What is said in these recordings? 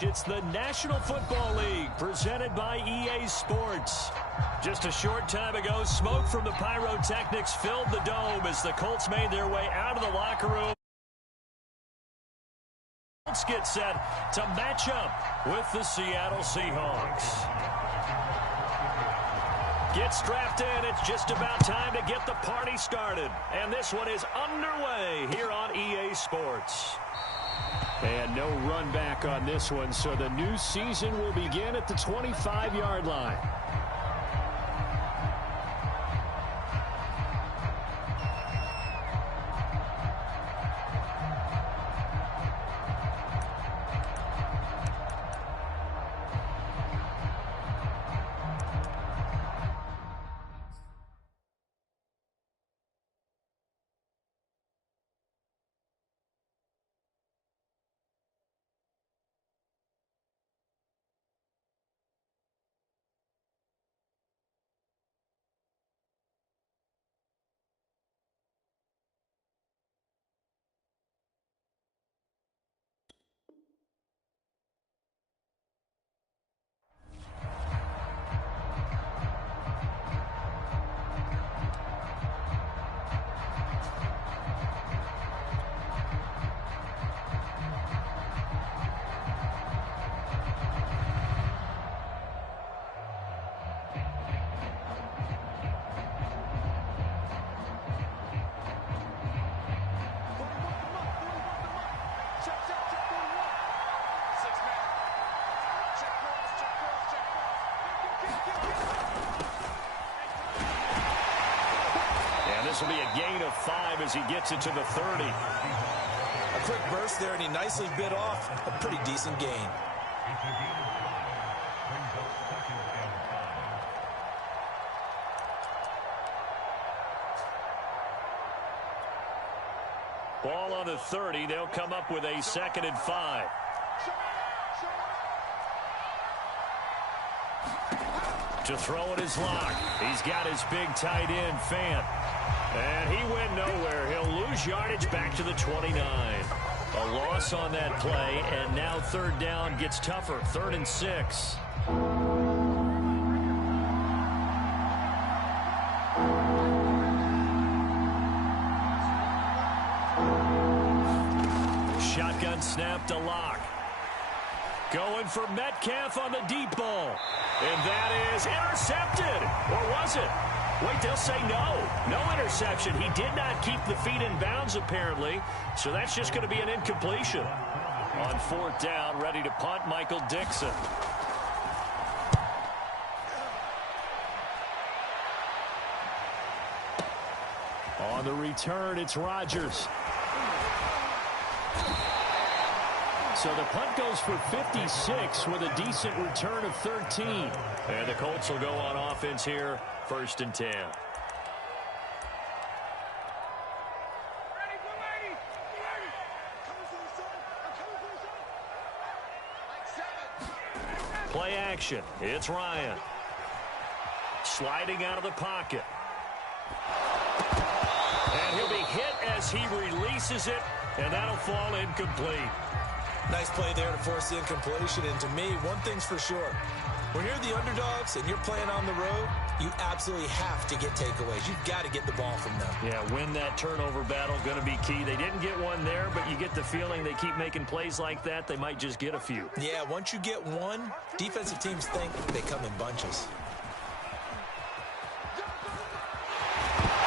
It's the National Football League presented by EA Sports. Just a short time ago, smoke from the pyrotechnics filled the dome as the Colts made their way out of the locker room. Colts get set to match up with the Seattle Seahawks. Get strapped in. It's just about time to get the party started. And this one is underway here on EA Sports. And no run back on this one, so the new season will begin at the 25-yard line. This will be a gain of 5 as he gets it to the 30. A quick burst there, and he nicely bit off a pretty decent gain. Ball on the 30. They'll come up with a 2nd and 5. To throw in his lock. He's got his big tight end, Fant. And he went nowhere. He'll lose yardage back to the 29. A loss on that play, and now 3rd down gets tougher. 3rd and 6. Shotgun snap to Lock. Going for Metcalf on the deep ball. And that is intercepted. Or was it? Wait, they'll say no. No interception. He did not keep the feet in bounds, apparently. So that's just going to be an incompletion. On 4th down, ready to punt, Michael Dixon. On the return, it's Rodgers. So the punt goes for 56 with a decent return of 13. And the Colts will go on offense here, 1st and 10. Play action. It's Ryan. Sliding out of the pocket. And he'll be hit as he releases it, and that'll fall incomplete. Nice play there to force the incompletion. And to me, one thing's for sure. When you're the underdogs and you're playing on the road, you absolutely have to get takeaways. You've got to get the ball from them. Yeah, win that turnover battle, going to be key. They didn't get one there, but you get the feeling they keep making plays like that, they might just get a few. Yeah, once you get one, defensive teams think they come in bunches.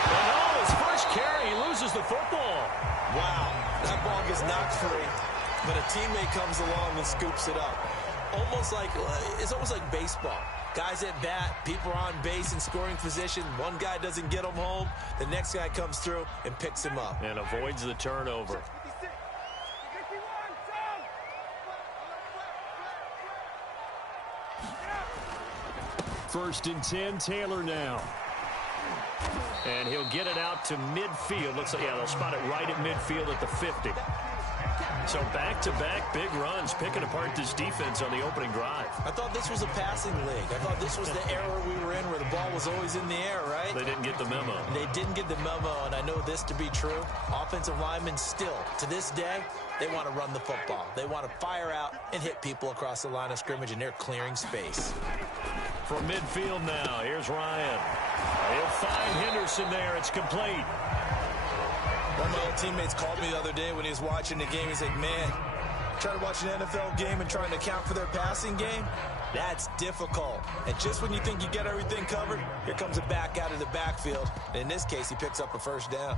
And on his first carry, he loses the football. Wow, that ball gets knocked free. But a teammate comes along and scoops it up. It's almost like baseball. Guys at bat, people are on base in scoring position. One guy doesn't get him home. The next guy comes through and picks him up. And avoids the turnover. First and 10, Taylor now. And he'll get it out to midfield. Looks like, yeah, they'll spot it right at midfield at the 50. So back-to-back big runs, picking apart this defense on the opening drive. I thought this was a passing league. I thought this was the era we were in where the ball was always in the air, right? They didn't get the memo. They didn't get the memo, and I know this to be true. Offensive linemen still, to this day, they want to run the football. They want to fire out and hit people across the line of scrimmage, and they're clearing space. From midfield now, here's Ryan. He'll find Henderson there. It's complete. One of my old teammates called me the other day when he was watching the game. He's like, man, trying to watch an NFL game and trying to account for their passing game, that's difficult. And just when you think you get everything covered, here comes a back out of the backfield. And in this case, he picks up a first down.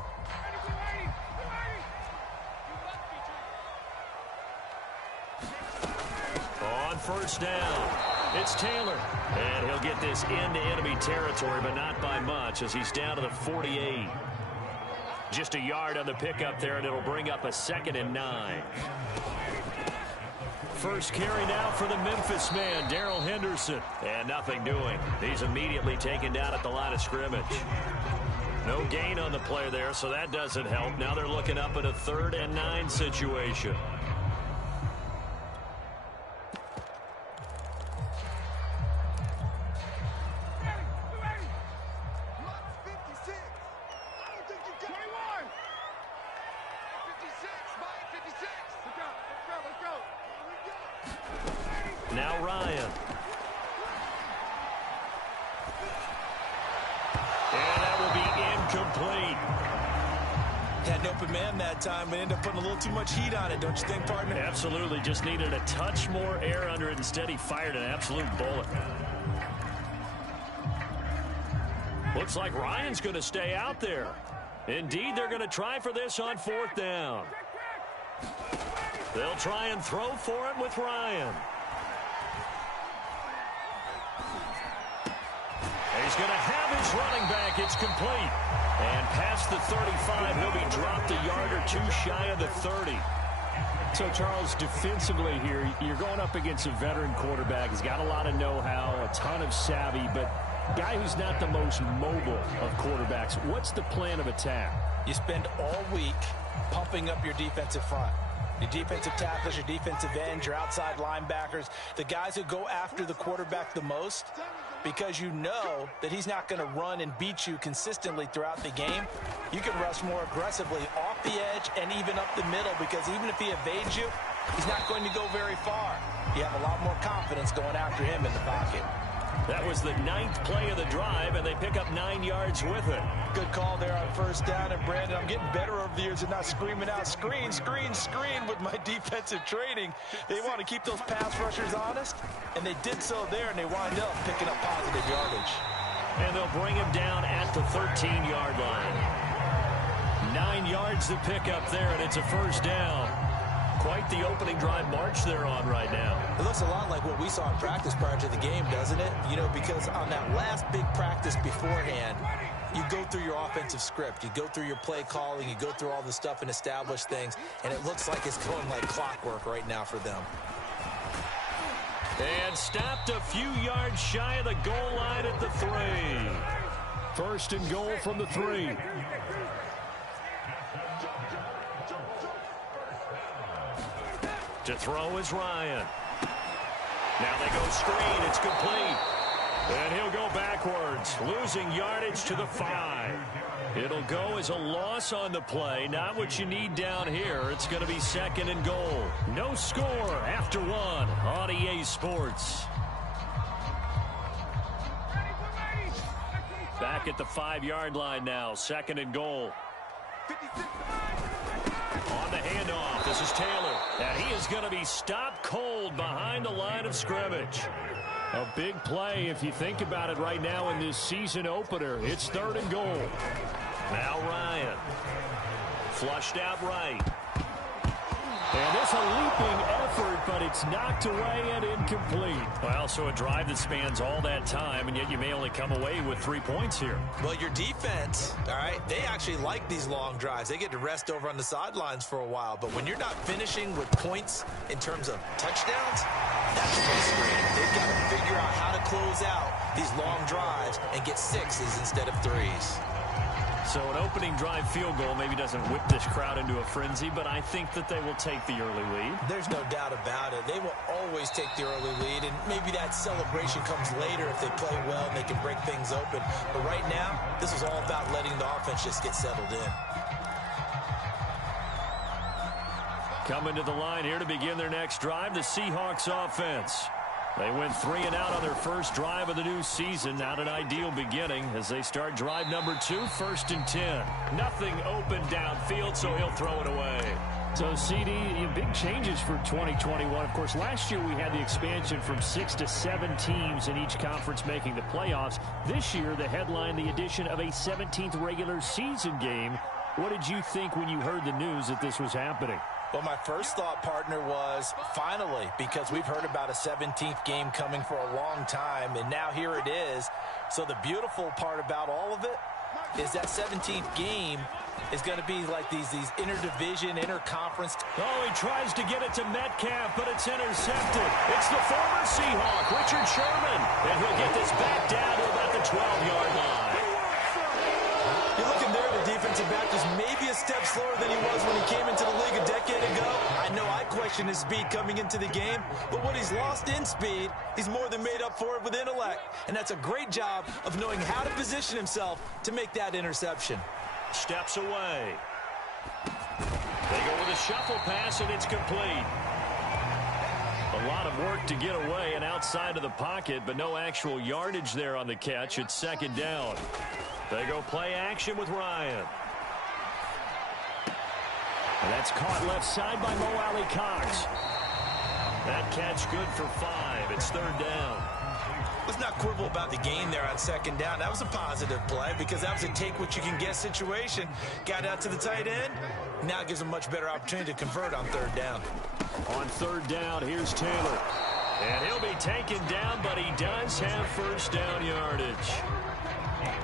On first down, it's Taylor. And he'll get this into enemy territory, but not by much as he's down to the 48. Just a yard on the pickup there, and it'll bring up a 2nd and 9. First carry now for the Memphis man, Darrell Henderson. And nothing doing. He's immediately taken down at the line of scrimmage. No gain on the play there, so that doesn't help. Now they're looking up at a 3rd and 9 situation. Now Ryan. And that will be incomplete. Had an open man that time, but ended up putting a little too much heat on it, don't you think, partner? Absolutely. Just needed a touch more air under it. Instead, he fired an absolute bullet. Looks like Ryan's going to stay out there. Indeed, they're going to try for this on 4th down. They'll try and throw for it with Ryan. He's going to have his running back. It's complete. And past the 35, he'll be dropped a yard or two shy of the 30. So, Charles, defensively here, you're going up against a veteran quarterback. He's got a lot of know-how, a ton of savvy, but guy who's not the most mobile of quarterbacks. What's the plan of attack? You spend all week pumping up your defensive front. Your defensive tackles, your defensive ends, your outside linebackers, the guys who go after the quarterback the most, because you know that he's not going to run and beat you consistently throughout the game. You can rush more aggressively off the edge and even up the middle, because even if he evades you, he's not going to go very far. You have a lot more confidence going after him in the pocket. That was the 9th play of the drive, and they pick up 9 yards with it. Good call there on first down. And, Brandon, I'm getting better over the years at not screaming out, screen, screen, screen with my defensive training. They want to keep those pass rushers honest, and they did so there, and they wind up picking up positive yardage. And they'll bring him down at the 13-yard line. 9 yards to pick up there, and it's a first down. Quite the opening drive march they're on right now. It looks a lot like what we saw in practice prior to the game, doesn't it? You know, because on that last big practice beforehand, you go through your offensive script. You go through your play calling. You go through all the stuff and establish things. And it looks like it's going like clockwork right now for them. And stopped a few yards shy of the goal line at the 3. 1st and goal from the 3. To throw is Ryan. Now they go screen. It's complete. And he'll go backwards, losing yardage to the 5. It'll go as a loss on the play. Not what you need down here. It's going to be 2nd and goal. No score after 1 on EA Sports. Back at the 5-yard line now. 2nd and goal. On the handoff, this is Taylor. And he is going to be stopped cold behind the line of scrimmage. A big play if you think about it right now in this season opener. It's 3rd and goal. Now Ryan. Flushed out right. And there's a leaping effort, but it's knocked away and incomplete. Well, so a drive that spans all that time, and yet you may only come away with 3 points here. Well, your defense, all right, they actually like these long drives. They get to rest over on the sidelines for a while. But when you're not finishing with points in terms of touchdowns, that's frustrating. They've got to figure out how to close out these long drives and get 6s instead of 3s. So an opening drive field goal maybe doesn't whip this crowd into a frenzy, but I think that they will take the early lead. There's no doubt about it. They will always take the early lead, and maybe that celebration comes later if they play well and they can break things open. But right now, this is all about letting the offense just get settled in. Coming to the line here to begin their next drive, the Seahawks offense. They went 3 and out on their first drive of the new season. Not an ideal beginning as they start drive number 2, 1st and 10. Nothing open downfield, so he'll throw it away. So, CD, big changes for 2021. Of course, last year we had the expansion from 6 to 7 teams in each conference making the playoffs. This year, the headline, the addition of a 17th regular season game. What did you think when you heard the news that this was happening? Well, my first thought, partner, was finally, because we've heard about a 17th game coming for a long time, and now here it is. So the beautiful part about all of it is that 17th game is going to be like these interdivision, interconference. Oh, he tries to get it to Metcalf, but it's intercepted. It's the former Seahawk, Richard Sherman, and he'll get this back down to about the 12-yard line. You're looking there at the defensive back just maybe a step slower than he was when he came into the league a decade ago. I know I question his speed coming into the game, but what he's lost in speed, he's more than made up for it with intellect. And that's a great job of knowing how to position himself to make that interception. Steps away. They go with a shuffle pass, and it's complete. A lot of work to get away and outside of the pocket, but no actual yardage there on the catch. It's 2nd down. They go play action with Ryan. And that's caught left side by Mo Alley Cox. That catch good for 5. It's 3rd down. Let's not quibble about the gain there on 2nd down. That was a positive play because that was a take-what-you-can-get situation. Got out to the tight end. Now it gives a much better opportunity to convert on 3rd down. On 3rd down, here's Taylor. And he'll be taken down, but he does have 1st down yardage.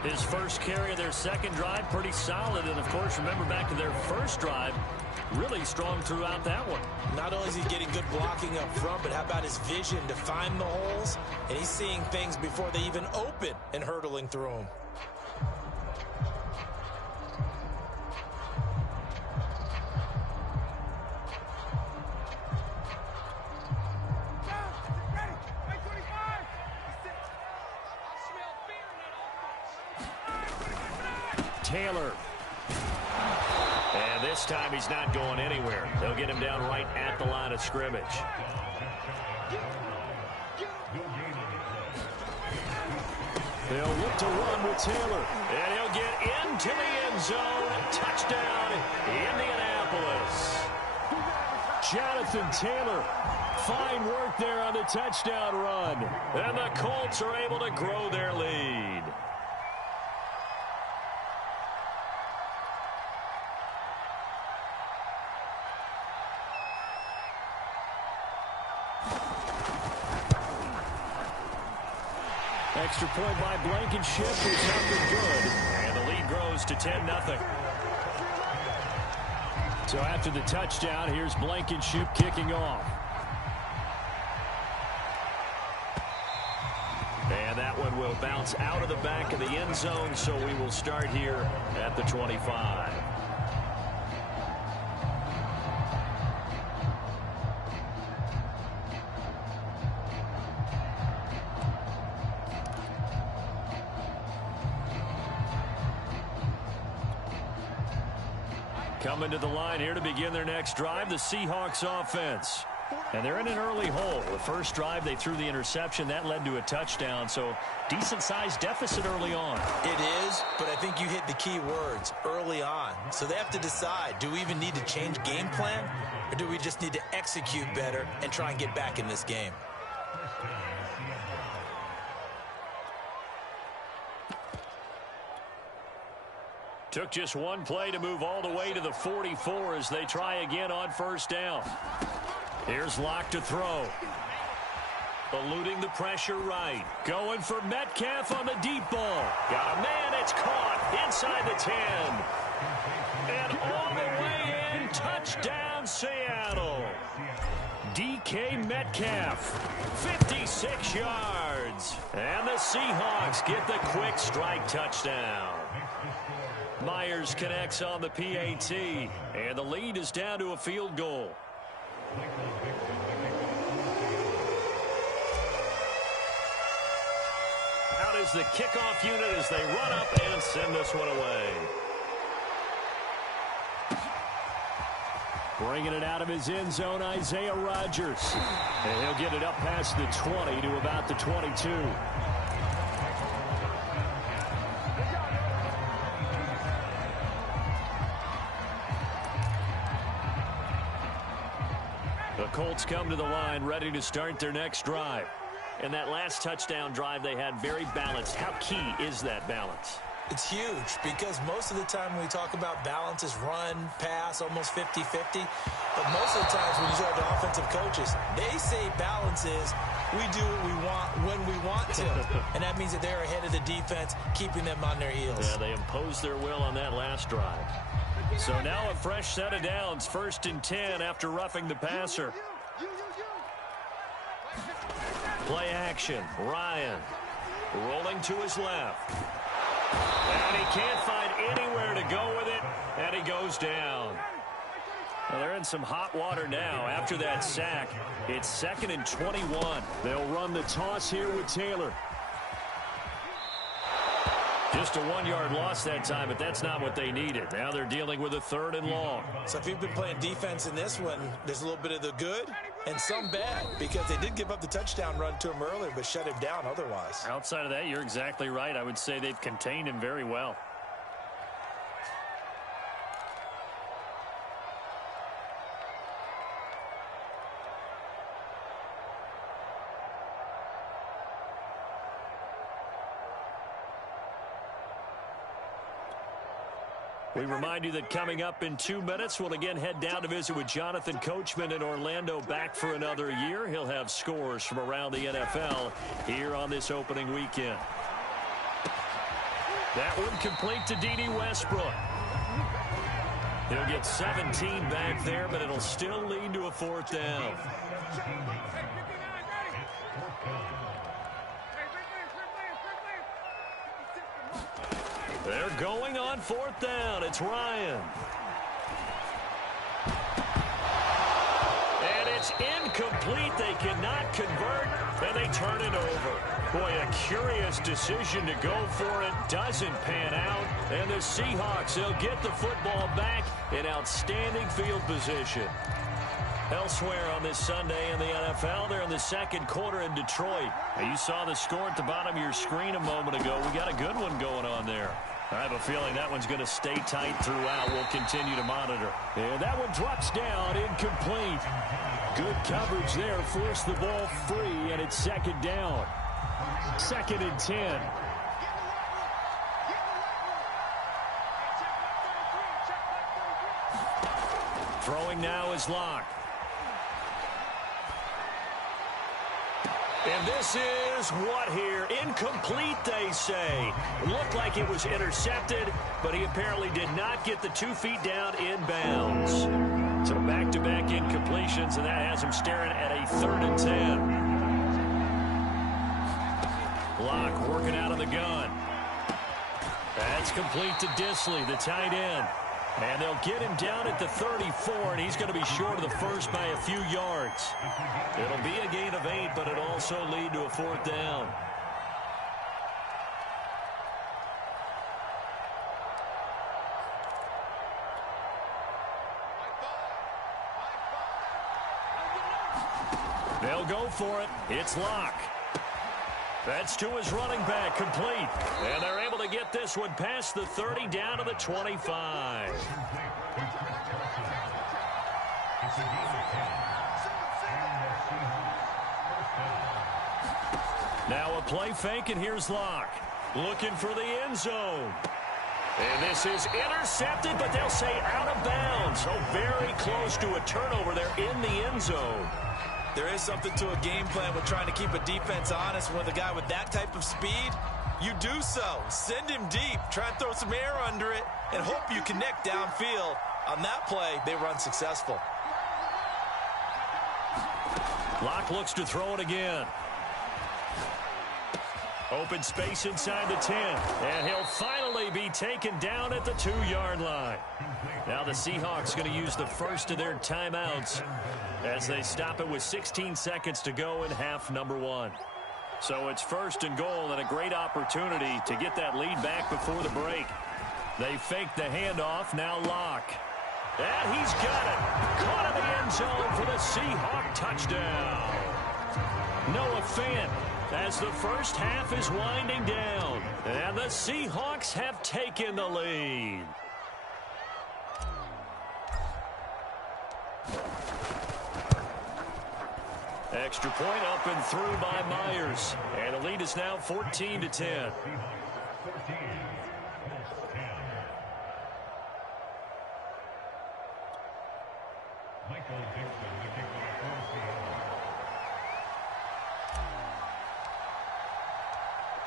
His first carry of their 2nd drive, pretty solid. And, of course, remember back to their 1st drive, really strong throughout that one. Not only is he getting good blocking up front, but how about his vision to find the holes? And he's seeing things before they even open and hurtling through them. Taylor. And this time he's not going anywhere. They'll get him down right at the line of scrimmage. They'll look to run with Taylor. And he'll get into the end zone. Touchdown, Indianapolis. Jonathan Taylor. Fine work there on the touchdown run. And the Colts are able to grow their lead. Extra point by Blankenship is nothing good. And the lead grows to 10-0. So after the touchdown, here's Blankenship kicking off. And that one will bounce out of the back of the end zone, so we will start here at the 25. Coming to the line here to begin their next drive, the Seahawks offense. And they're in an early hole. The first drive, they threw the interception. That led to a touchdown, so decent-sized deficit early on. It is, but I think you hit the key words, early on. So they have to decide, do we even need to change game plan, or do we just need to execute better and try and get back in this game? Took just one play to move all the way to the 44 as they try again on 1st down. Here's Locke to throw. Eluding the pressure right. Going for Metcalf on the deep ball. Got a man, it's caught inside the 10. And all the way in, touchdown Seattle. DK Metcalf, 56 yards. And the Seahawks get the quick strike touchdown. Myers connects on the PAT, and the lead is down to a field goal. Out is the kickoff unit as they run up and send this one away. Bringing it out of his end zone, Isaiah Rodgers. And he'll get it up past the 20 to about the 22. The Colts come to the line, ready to start their next drive. And that last touchdown drive they had very balanced. How key is that balance? It's huge because most of the time when we talk about balance is run, pass, almost 50-50. But most of the times when you talk to offensive coaches, they say balance is we do what we want when we want to. And that means that they're ahead of the defense, keeping them on their heels. Yeah, they imposed their will on that last drive. So now a fresh set of downs, 1st and 10 after roughing the passer. Play action, Ryan rolling to his left. And he can't find anywhere to go with it, and he goes down. Well, they're in some hot water now after that sack. It's 2nd and 21. They'll run the toss here with Taylor. Just a 1-yard loss that time, but that's not what they needed. Now they're dealing with a 3rd and long. So if you've been playing defense in this one, there's a little bit of the good and some bad because they did give up the touchdown run to him earlier but shut him down otherwise. Outside of that, you're exactly right. I would say they've contained him very well. We remind you that coming up in 2 minutes, we'll again head down to visit with Jonathan Coachman in Orlando, back for another year. He'll have scores from around the NFL here on this opening weekend. That one complete to D.D. Westbrook. He'll get 17 back there, but it'll still lead to a 4th down. They're going on 4th down. It's Ryan. And it's incomplete. They cannot convert, and they turn it over. Boy, a curious decision to go for it. Doesn't pan out. And the Seahawks, they'll get the football back in outstanding field position. Elsewhere on this Sunday in the NFL, they're in the 2nd quarter in Detroit. Now, you saw the score at the bottom of your screen a moment ago. We got a good one going on there. I have a feeling that one's going to stay tight throughout. We'll continue to monitor. And that one drops down, incomplete. Good coverage there, forced the ball free, and it's 2nd down. 2nd and 10. Throwing now is Locke. And this is what here? Incomplete, they say. Looked like it was intercepted, but he apparently did not get the 2 feet down in bounds. So back-to-back incompletions, and that has him staring at a 3rd and 10. Locke working out of the gun. That's complete to Disley, the tight end. And they'll get him down at the 34, and he's going to be short of the first by a few yards. It'll be a gain of 8, but it'll also lead to a 4th down. They'll go for it. It's Locke. That's to his running back, complete. And they're able to get this one past the 30 down to the 25. Now a play fake, and here's Locke. Looking for the end zone. And this is intercepted, but they'll say out of bounds. So very close to a turnover there in the end zone. There is something to a game plan with trying to keep a defense honest. With a guy with that type of speed, you do so. Send him deep. Try and throw some air under it and hope you connect downfield. On that play, they run successful. Locke looks to throw it again. Open space inside the 10. And he'll finally be taken down at the 2-yard line. Now the Seahawks going to use the first of their timeouts as they stop it with 16 seconds to go in half number 1. So it's first and goal and a great opportunity to get that lead back before the break. They fake the handoff. Now Locke. And he's got it. Caught in the end zone for the Seahawk touchdown. Noah Fant as the first half is winding down. And the Seahawks have taken the lead. Extra point up and through by Myers. And the lead is now 14-10.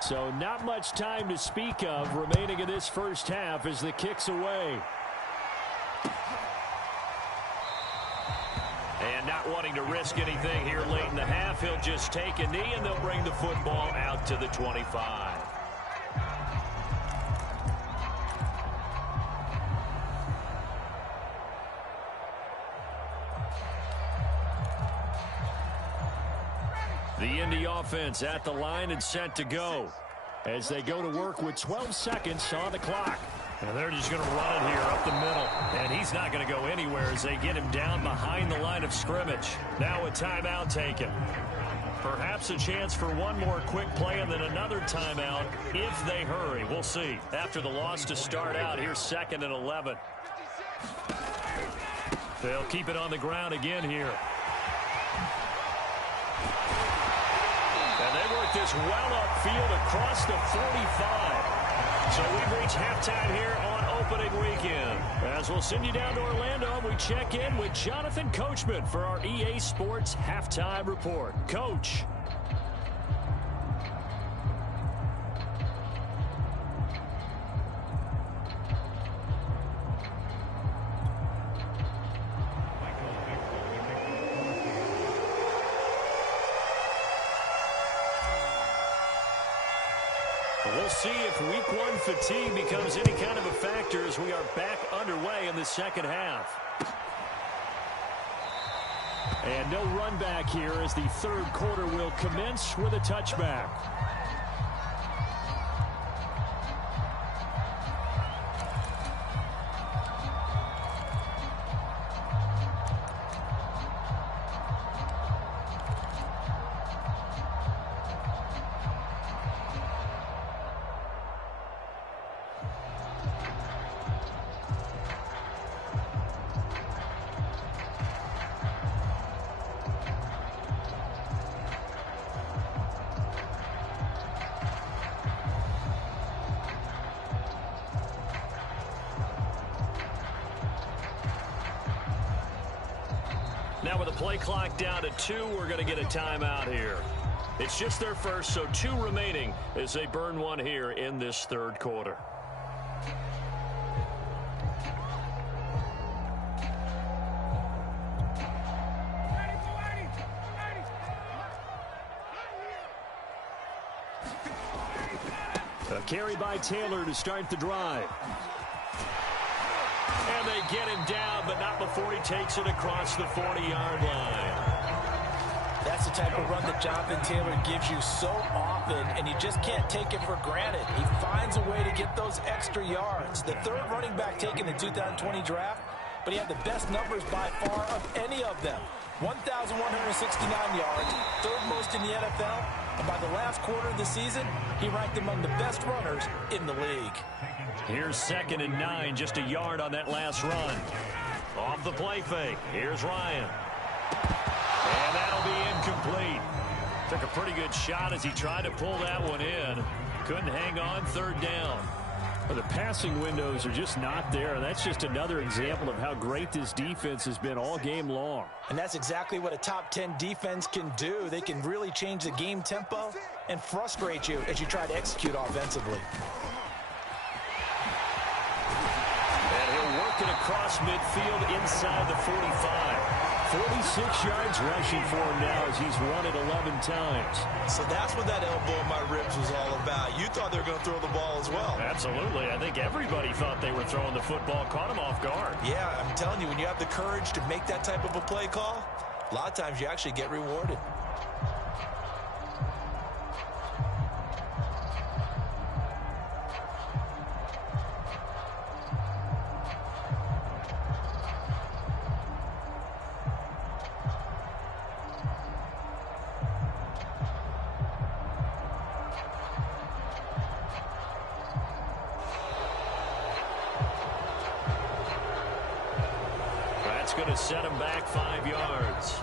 So not much time to speak of remaining in this first half as the kick's away. And not wanting to risk anything here late in the half, he'll just take a knee and they'll bring the football out to the 25. The Indy offense at the line and set to go as they go to work with 12 seconds on the clock. And they're just going to run it here up the middle. And he's not going to go anywhere as they get him down behind the line of scrimmage. Now a timeout taken. Perhaps a chance for one more quick play and then another timeout if they hurry. We'll see. After the loss to start out, here's 2nd and 11. They'll keep it on the ground again here. And they work this well upfield across the 45. So we've reached halftime here on opening weekend. As we'll send you down to Orlando, we check in with Jonathan Coachman for our EA Sports Halftime Report. Coach. We'll see if week 1 fatigue becomes any kind of a factor as we are back underway in the second half. And no run back here as the third quarter will commence with a touchback. Now with the play clock down to 2, we're going to get a timeout here. It's just their first, so 2 remaining as they burn one here in this third quarter. A carry by Taylor to start the drive. And they get him down, but not before he takes it across the 40-yard line. That's the type of run that Jonathan Taylor gives you so often, and you just can't take it for granted. He finds a way to get those extra yards. The third running back taken in the 2020 draft, but he had the best numbers by far of any of them. 1,169 yards, third most in the NFL, and by the last quarter of the season, he ranked among the best runners in the league. Here's 2nd and 9, just a yard on that last run. Off the play fake, here's Ryan. And that'll be incomplete. Took a pretty good shot as he tried to pull that one in. Couldn't hang on, third down. Well, the passing windows are just not there. That's just another example of how great this defense has been all game long. And that's exactly what a top 10 defense can do. They can really change the game tempo and frustrate you as you try to execute offensively. And he'll work it across midfield inside the 45. 46 yards rushing for him now as he's run it 11 times. So that's what that elbow in my ribs was all about. You thought they were going to throw the ball as well. Absolutely. I think everybody thought they were throwing the football, caught him off guard. Yeah, I'm telling you, when you have the courage to make that type of a play call, a lot of times you actually get rewarded. That's going to set him back 5 yards.